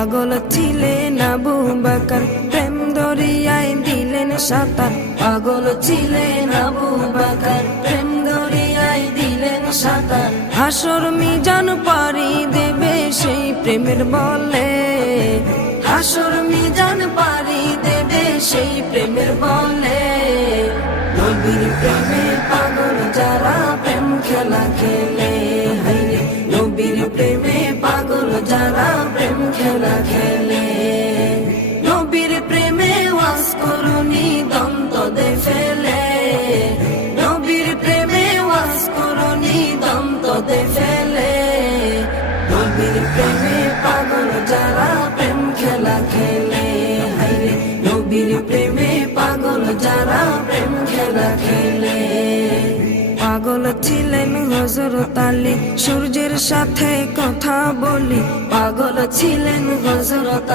পাগল ছিলেন আবু বকর, প্রেম দরিয়ায় দিলেন সাঁতার। পাগল ছিলেন আবু বকর, প্রেম দরিয়ায় দিলেন সাঁতার। হাসর মিজান পারি দেবে সেই প্রেমের বলে, হাসর মিজান পারি দেবে সেই প্রেমের বলে। নবীর প্রেমে পাগল যারা প্রেম খেলা খেলে, হাইরে নবীর প্রেমে পাগল যারা প্রেম খেলা খেলে। নবীর প্রেমে ওয়াজ করুনি দন্ত দে ফেলে, নবীর প্রেমে ওয়াজ করুনি দন্ত দে ফেলে। নবীর প্রেমে পাগল যারা প্রেম খেলা খেলে, হাইরে নবীর প্রেমে পাগল যারা প্রেম খেলা খেলে। পাগল ছিলেন হযরত আলী, সূর্যের সাথে কথা বলি। পাগল ছিলেন হযরত